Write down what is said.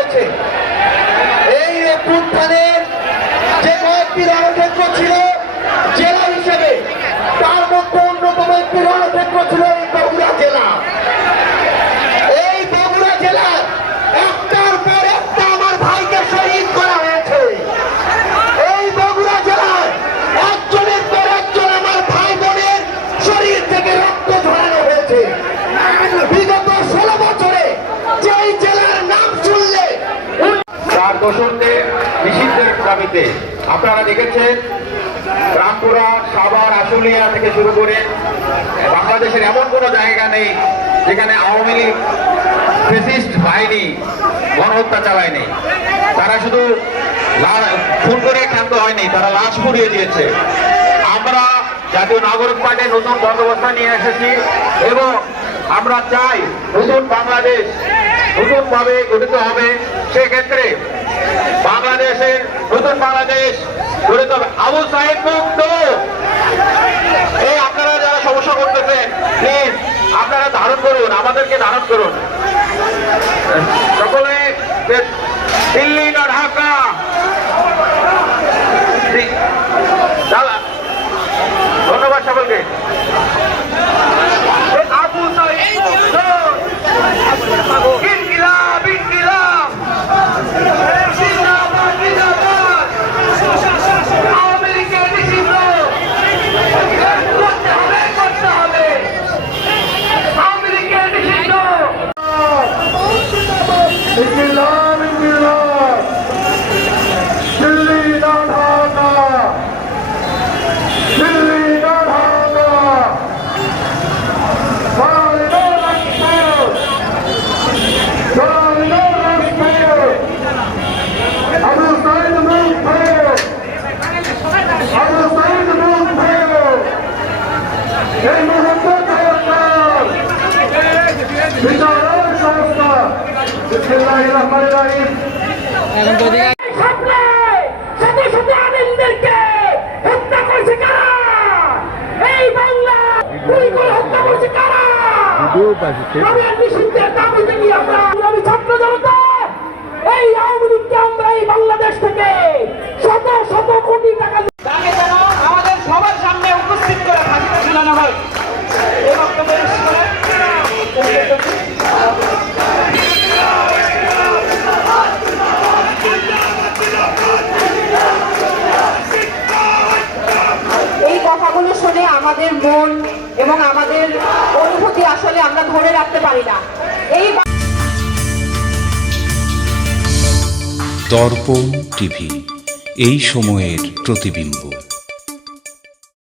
হয়েছে। এই অভ্যুত্থানের যে কয়েকটি রণক্ষেত্র ছিল জেলা হিসেবে, তার মধ্যে অন্যতম একটি রণক্ষেত্র ছিল এই বগুড়া জেলা। এই বগুড়া জেলার একটার পর একটা আমার ভাইকে শহীদ করা হয়েছে। এই বগুড়া জেলার একজনের পর একজন আমার ভাই বোনের শরীর থেকে রক্ত ঝরানো হয়েছে। বিগত 16 বছরে যেই জেলার নাম শুনলে তার দোষরদের নিষিদ্ধের দাবিতে আপনারা দেখেছেন রামপুরা, সাভার, আশুলিয়া থেকে শুরু করে বাংলাদেশের এমন কোনো জায়গা নেই যেখানে আওয়ামী লীগ ফ্যাসিস্ট বাহিনী গণহত্যা চালায়নি। তারা শুধু খুন করে ক্ষান্ত হয়নি, তারা লাশ পুড়িয়ে দিয়েছে। আমরা জাতীয় নাগরিক পার্টির নতুন বন্দোবস্ত নিয়ে এসেছি এবং আমরা চাই নতুন বাংলাদেশ নতুনভাবে গঠিত হবে। সেক্ষেত্রে বাংলাদেশের নতুন বাংলাদেশ গঠিত হবে আবু সাইদ মুক্ত। এই আপনারা যারা সমস্যা করতেছেন প্লিজ আপনারা ধারণ করুন, আমাদেরকে ধারণ করুন। সকলে দিল্লি না ঢাকা, ধন্যবাদ সকলকে। আবু সাইদ মুক্ত, ইনকিলাব ইনকিলাব, জিন্দাবাদ জিন্দাবাদ, আওয়ামী লীগের নিষিদ্ধ করতে হবে করতে হবে, আওয়ামী লীগের নিষিদ্ধ। ইনকিলাব ইনকিলাব, দিল্লি না ঢাকা, দিল্লি না ঢাকা, এই মুহূর্তে সরকার বিচারের সংস্থা বিসমিল্লাহির রহমানির রহিম। এই বাংলা হত্যা করছে কারা? আমি ছাত্র জনতা এই আওয়ামী লীগকে আমরা এই বাংলাদেশ থেকে শত শত কোটি টাকা তাকে যেন আমাদের সবার সামনে উপস্থিত করে ফাঁসিতে ঝুলানো হয়। এই বক্তব্য এই কথাগুলো শুনে আমাদের মন এবং আমাদের অনুভূতি আসলে আমরা ধরে রাখতে পারি না। এই দর্পণ টিভি, এই সময়ের প্রতিবিম্ব।